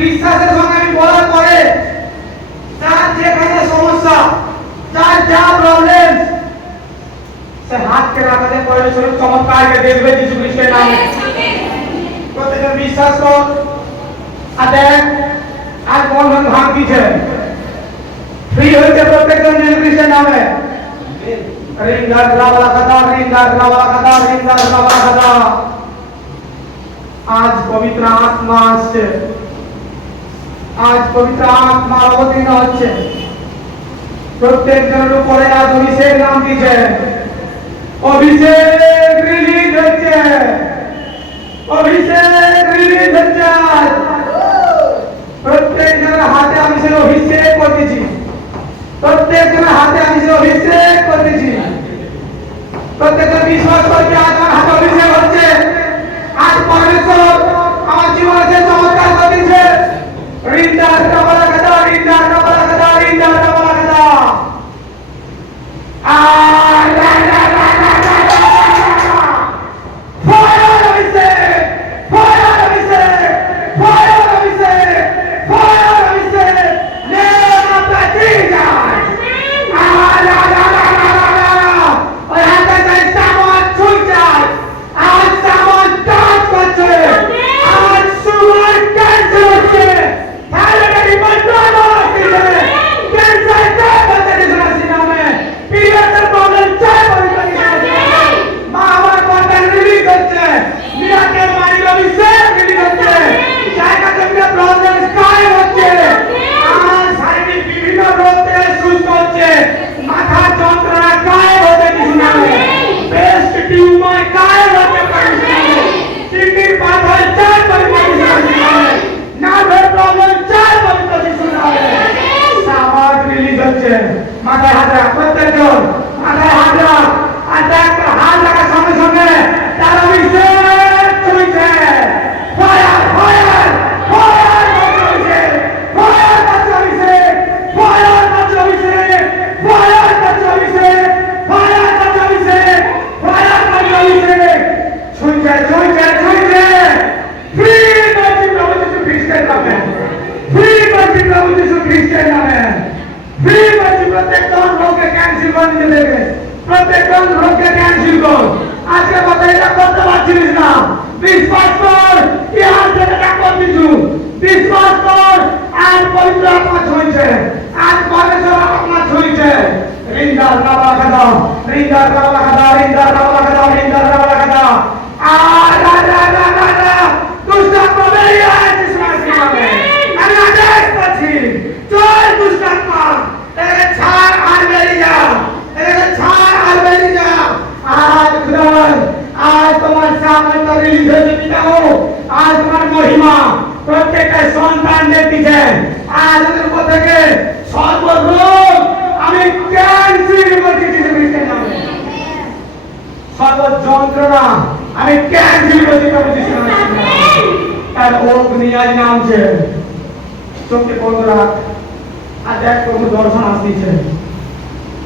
সঙ্গে আমি বলার পরে যার যেখানে সমস্যা যার যা প্রবলেম সে হাতকে রাখাতে পরমেশ্বর চমৎকারকে দেখবে যিশু খ্রিস্টের নামে। প্রত্যেকে বিশ্বাস কর। আর দেখ, আর বন্ধন ভাঙতিছে ফ্রি হইতে প্রত্যেকজন যিশু খ্রিস্টের নামে। রিঙ্গার রাবালা কথা রিঙ্গার রাবালা কথা রিঙ্গার রাবালা কথা আজ পবিত্র আত্মা আসছে। আজ পবিত্র আত্মা অবতীর্ণ হচ্ছে। প্রত্যেক জনের উপরে আজ অভিষেক নাম দিচ্ছে। অভিষেক রিলিজ হচ্ছে। অভিষেক রিলিজ হচ্ছে প্রত্যেক জনের হাতে আমি সে অভিষেক করতেছি। প্রত্যেক জনের হাতে আমি সে অভিষেক করতেছি। প্রত্যেকটা বিশ্বাস করছে, আজ আমার হাতে অভিষেক হচ্ছে। আজ পরমেশ্বর যন্ত্রণা আমি ক্যান্সেল করছি প্রভু যিশু খ্রিস্টের নামে তার অগ্নি আজ নামছে চোখে বন্ধ রাখ আর দেখ প্রভু দর্শন আসতেছে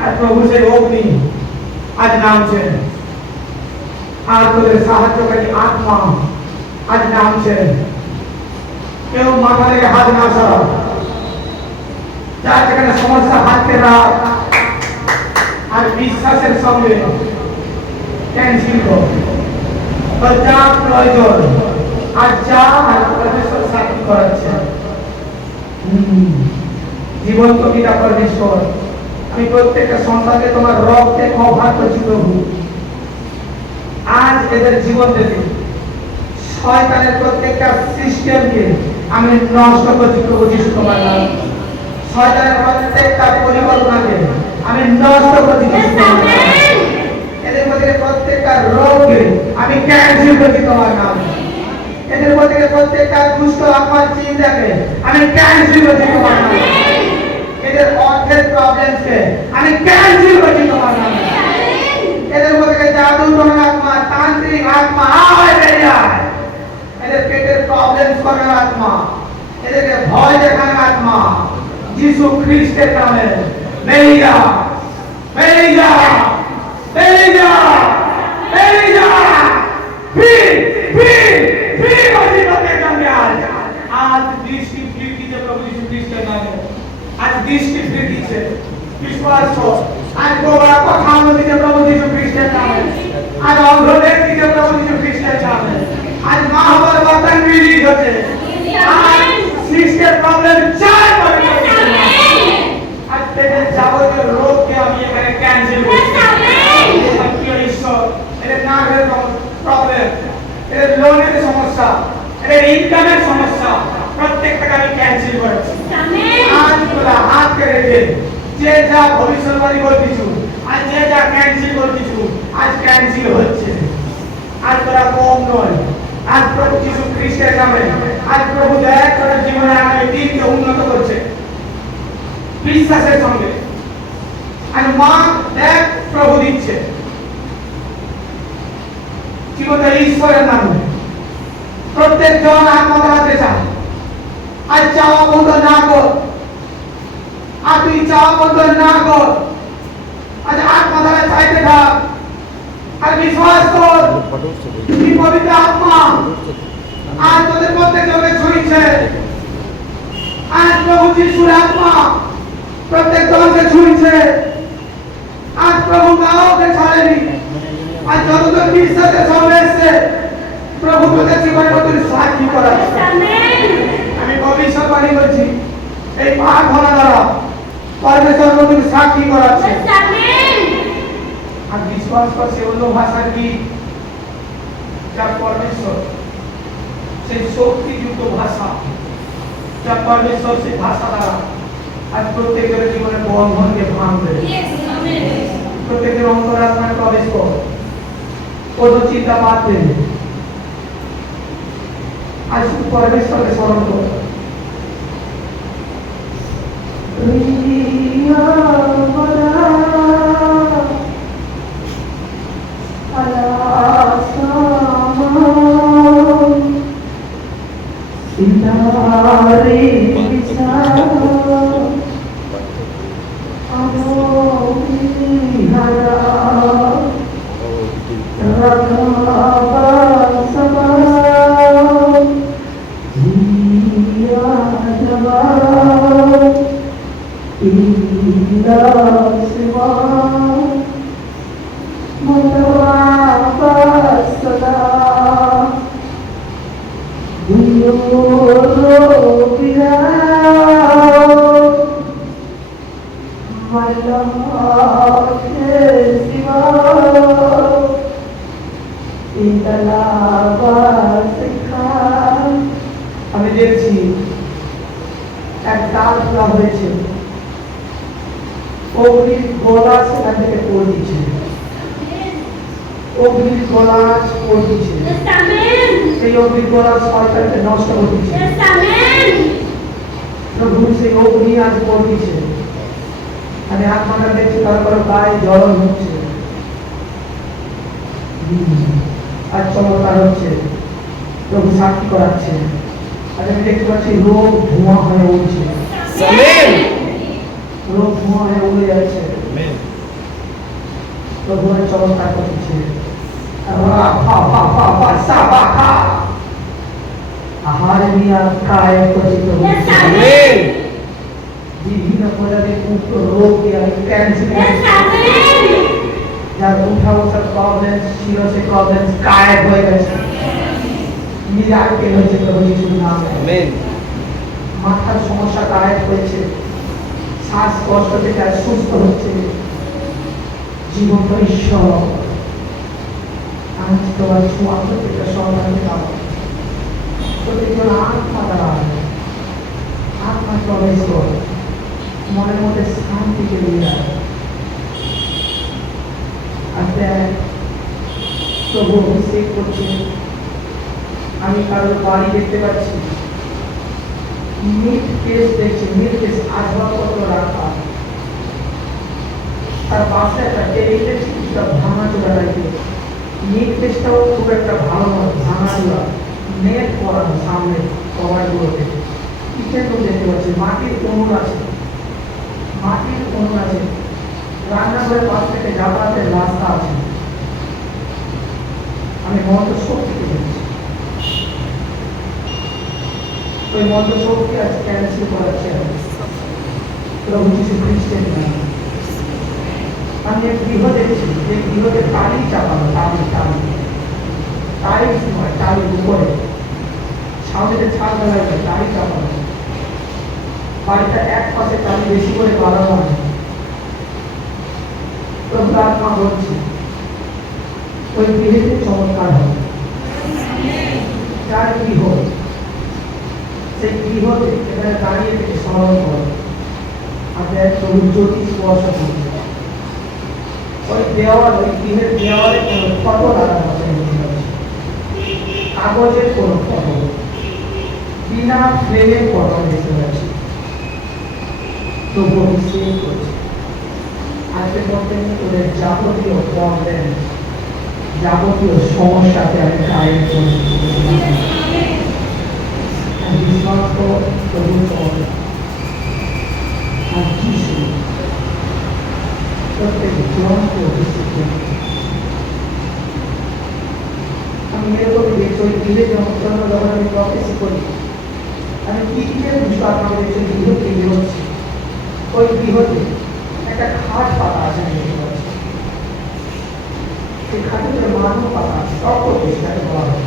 আর প্রভু সেই অগ্নি আজ নামছে আর তোদের সাহায্যকারী আত্মা আজ নামছে কেউ মাথা থেকে হাত না সরা যার যেখানে সমস্যা হাতকে রাখ আর বিশ্বাসের সঙ্গে আর পরমেশ্বর আমি জীবন থেকে প্রত্যেকটা সিস্টেমকে আমি নষ্ট পরিকল্পনাকে আমি নষ্ট করছি যিশু তোমার নামে। এদের মধ্যে প্রত্যেকটা রোগকে আমি ক্যান্সেল করছি তোমার নাম। এদের মধ্যে প্রত্যেকটা দুষ্ট আমার চিন্তাকে আমি ক্যান্সেল করছি তোমার নামে। এদের অর্থের প্রবলেমসকে আমি ক্যান্সেল করছি তোমার নামে। এদের মধ্যে জাদু টনা আত্মা, তান্ত্রিক আত্মা আয় বেরিয়ে আয় এদের পেটের প্রবলেমস করার আত্মা, এদেরকে ভয় দেখানোর আত্মা, যিশু খ্রিস্টের নামে বেরিয়ে যা বেরিয়ে যা বেরিয়ে যা বেরিয়ে যা ফ্রি ফ্রি ফ্রি বাজি করতে যাবে আজ আজ দৃষ্টি ফিরকিতে বিশ্বাস কর আজ গোবরা কথা নদীতে প্রভু যীশু খ্রিস্টের নামে আজ অন্ধদের দিকে প্রভু যীশু খ্রিস্টের নামে আজ মা হবার বর্তমান রিলিজ হচ্ছে আজ সৃষ্টের প্রবলেম চাই করে পেটের যাবতীয় রোগকে আমি এখানে ক্যান্সেল করছি। এটা নার্ভের প্রবলেম এটা লোনের সমস্যা এটা ইনকামের সমস্যা। প্রত্যেকটাকে আমি ক্যান্সেল করেছি। আজ তোরা হাত করে দে যে যা ভবিষ্যৎবাণী করতেছু আর যে যা ক্যান্সেল করতেছু আজ ক্যান্সেল হচ্ছে। আজ তোরা কম নয়। আজ প্রভু যীশু খ্রিস্টের নামে। আজ প্রভু দেখ তোর জীবনে আগামী দিনকে উন্নত করছে। বিশ্বাসের সঙ্গে। আর মা দেখ প্রভু দিচ্ছে। জীবনে ঈশ্বরের নামে প্রত্যেক জন আত্মা বাড়াতে চায়। আর চাওয়া বন্ধ না কর। আর তুই চাওয়া বন্ধ না কর। আজ আত্মা দ্বারা চাইতে থাক। আর বিশ্বাস কর তুই পবিত্র আত্মা। আজ তোদের প্রত্যেক জনকে ছুঁইছে। আজ প্রভু যিশুর আত্মা। প্রত্যেক জনকে ছুঁইছে। আজ প্রভু কাউকে ছাড়েনি। আজ যতজন বিশ্বাসের সামনে এসছে, প্রভু তোদের জীবনে নতুন সাক্ষী করাচ্ছে আমি ভবিষ্যৎবাণী বলছি, এই পাঠ ধরা দ্বারা পরমেশ্বর নতুন সাক্ষী করাচ্ছে। আর বিশ্বাস করছে, অন্য ভাষা কি? যা পরমেশ্বর, সেই শক্তিযুক্ত ভাষা। যা পরমেশ্বর, সেই ভাষা দ্বারা আজ প্রত্যেকের জীবনে বন্ধনকে ভাঙবে প্রত্যেকের অন্তরাত্মায় প্রবেশ কর। কোনো চিন্তা বাদ দেবে আজ শুধু পরমেশ্বরকে স্মরণ কর। আমি সেই সরকারকে নষ্ট করে দিচ্ছে প্রভু সেই অগ্নি আজ পড়ে দিচ্ছে আমি আত্মাটা দেখছি তারপরে গায়ে জ্বলন হচ্ছে আজ চমৎকার হচ্ছে প্রভু সাক্ষী করাচ্ছে আর আমি দেখতে পাচ্ছি রোগ ধোঁয়া হয়ে উঠছে রোগ ধোঁয়া হয়ে উড়ে যাচ্ছে প্রভু চমৎকার করছে আহার কায় পচিত হচ্ছে বিভিন্ন প্রজাতির মুক্ত আমি ক্যান্সেল যার উঠা বসার প্রবলেম প্রবলেম হয়ে গেছে। মিরাক্কেল হয়েছে প্রভু যিশুর নামে মাথার সমস্যা গায়েব হয়েছে। শ্বাসকষ্ট থেকে সুস্থ হচ্ছে। জীবন্ত ঈশ্বর। আজ তোমার প্রত্যেকটা সন্তানকে দাও প্রত্যেকজন আত্মা দ্বারা আত্মা প্রবেশ কর মনের মধ্যে শান্তিকে নিয়ে যায় দেখ প্রভু অভিষেক করছে আমি কারোর বাড়ি দেখতে পাচ্ছি মিট কেস দেখছি মিট কেস আসবাবপত্র রাখা তার পাশে একটা দেখছি কিছুটা ভাঙা চোরা রাখবে মিট কেসটাও খুব একটা ভালো ভাঙা চোরা নেট করানো, সামনে কভারগুলোতে কিচেন রুম দেখতে পাচ্ছি? মাটির কোমর আছে। মাটির কোমর আছে। রান্নাঘরের পাশ থেকে যাতায়াতের রাস্তা আছে। আমি মন্ত্র শক্তিকে দেখছি ওই মন্ত্র শক্তি আজ ক্যান্সেল করাচ্ছে প্রভু যিশু খ্রিস্টের নামে। আমি এক গৃহ দেখছি। যে গৃহতে টালি চাপানো টালি টালি নয় টালির উপরে সামনে ছাদ টালি চাপানো বাড়িটা এক পাশে বেশি করে বাড়ানো আত্মা বলছি ওই চমৎকার হবে যার গৃহ সেই গৃহতে এখানে দাঁড়িয়ে থেকে স্মরণ করো আপনার প্রভু জ্যোতি স্পর্শ ওই দেওয়াল ওই গৃহের দেওয়ালে কোনো ফটো লাগানো কাগজের কোনো ফটো বিনা ফ্রেমে ফটো দেখতে পাচ্ছি তবু আমি সেভ করছি আজকের মধ্যে তোদের যাবতীয় প্রবলেম যাবতীয় সমস্যাকে আমি গাইড করছি আমি বিশ্বাস করো আর যিশু প্রত্যেক জনকে অভিষেক এরকম দেখছি ওই গৃহে যখন আমি করি, আমি কি বুঝতে আপনাকে দেখছি গৃহ থেকে বেরোচ্ছি ওই গৃহতে একটা খাট পাতা আছে আমি সেই খাটের মানব পাতা আছে তত সেটাকে বলা হয়।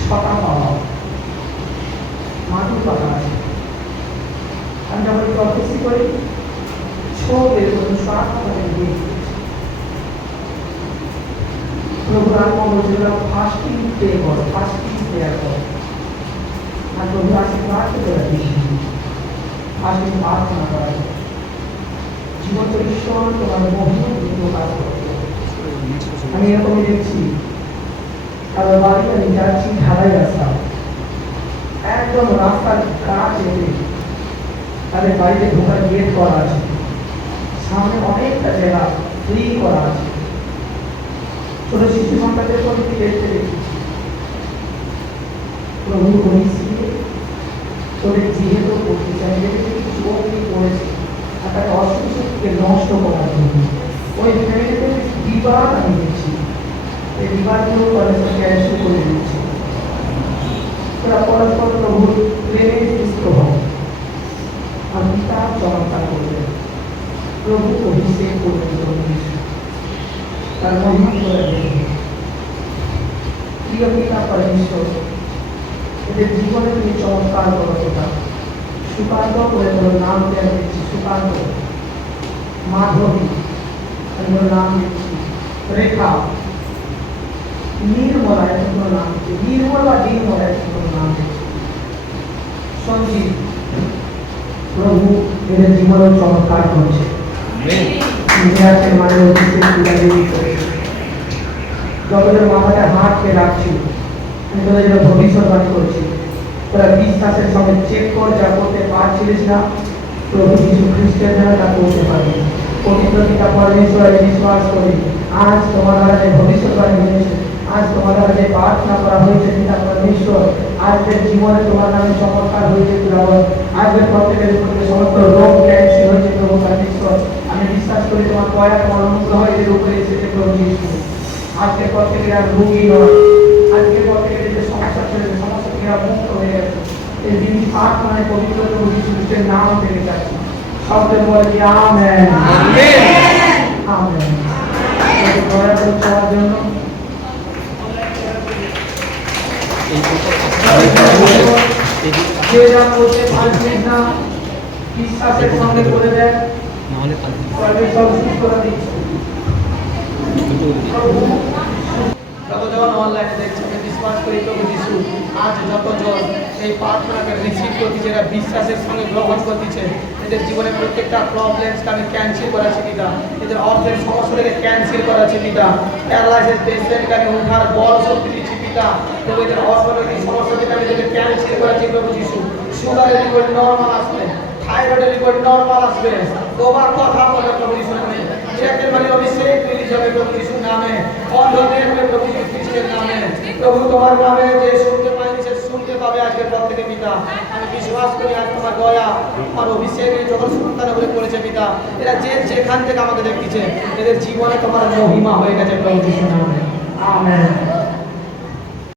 ছটা পাওয়া মাদুর পাতা আছে। আমি যখন প্রফেসি করি ছোটের কোনো সাত করে দিয়ে প্রভু আত্মা বলছিল ফাস্টিং পে করো ফাস্টিং প্রেয়ার করো আর প্রভু আশীর্বাদ করে দিয়েছি ফাস্টিং প্রার্থনা করা যায়। জীবন তো ঈশ্বর তোমার মহিমা দ্রুত কাজ আমি এরকমই দেখছি কারও বাড়ি আমি যাচ্ছি ঢালাই রাস্তা একদম রাস্তার কাজ এসে তাদের বাড়িতে ঢোকার গেট করা আছে সামনে অনেকটা জায়গা ফ্রি করা আছে ছোট শিশু সন্তানদের প্রতি দেখতে দেখেছি প্রভু কমিয়ে তোদের যেহেতু করতে চাই দেখেছি কিছু অগ্নি করেছে। আর তাকে অসুস্থকে নষ্ট করার জন্য। ওই ফ্যামিলিতে বিবাদ আমি দেখছি। এই বিবাদগুলো পরস্পর ক্যান্সেল করে দিচ্ছে। ওরা পরস্পর প্রভুর প্রেমে সুস্থ হয়। আর পিতা চমৎকার করবেন প্রভু অভিষেক করবেন প্রভু যিশু। তার মহিমা করে দেবেন প্রিয় পিতা পরমেশ্বর এদের জীবনে তুমি চমৎকার করো পিতা সুকান্ত করে তোর নাম দেওয়া দিচ্ছি সুকান্ত। মাধবী আমি তোর নাম দিচ্ছি রেখা। নির্মলা তোর নাম দিচ্ছি। নির্মলা নির্মলা তোর নাম দিচ্ছি। সঞ্জীব প্রভু এদের জীবনে চমৎকার করছে। নিজে আছে মানে অফিসে যতদের মাথাটা হাতকে রাখছি। আমি তোদের জন্য ভবিষ্যৎবাণী করছি। তোরা বিশ্বাসের সঙ্গে চেক কর যা করতে পারছিলিস না। প্রভু যীশু খ্রিস্টের দ্বারা তা করতে পারবি। পবিত্র পিতা পরমেশ্বরে বিশ্বাস করি আজ তোমার দ্বারা যে ভবিষ্যৎবাণী হয়েছে, আজ তোমার দ্বারা যে প্রার্থনা করা হয়েছে পিতা পরমেশ্বর আজকের জীবনে তোমার নামে চমৎকার হয়েছে প্রভু আজকের প্রত্যেকের উপরে সমস্ত রোগ ক্যান্সেল হয়েছে প্রভু পরমেশ্বর আমি বিশ্বাস করি তোমার দয়া, তোমার অনুগ্রহ এদের উপরে এসেছে প্রভু যীশু আজকে প্রত্যেকের আর রোগী নয়। আজকে প্রত্যেকের যে সমস্যা ছিল সেই সমস্যা থেকে মুক্ত হয়ে গেছে। এই দিন পাঠ মানে পবিত্র প্রভু খ্রিস্টের নাম থেকে যাচ্ছে। শব্দে বলে যে আমেন। আমেন। দয়া করে চাওয়ার জন্য। যে যা করতে না বিশ্বাসের সঙ্গে করে দেয়। পরমেশ্বর সুস্থতা দিচ্ছে। ক্যান্সেল করাচ্ছি পিতা এদের অর্থের সমস্যাটাকে ক্যান্সেল করাচ্ছি পিতা প্যারালাইসিস সুগারের রিপোর্ট নর্মাল আসবে থাইরয়েডের রিপোর্ট নর্মাল আসবে তোমার কথা বলে প্রভু যিশু মানে অভিষেক হিসাবে প্রভু যিশুর নামে, অন্ধদের প্রভু খ্রিস্টের নামে। প্রভু তোমার নামে যে শুনতে সে শুনতে পাবে আজকের পর থেকে পিতা। আমি বিশ্বাস করি আজ তোমার দয়া আর অভিষেক জগৎ সন্তান বলে করেছে পিতা। এরা যে যেখান থেকে আমাকে দেখতেছে এদের জীবনে তোমার মহিমা হয়ে গেছে প্রভু যিশুর নামে। আমেন।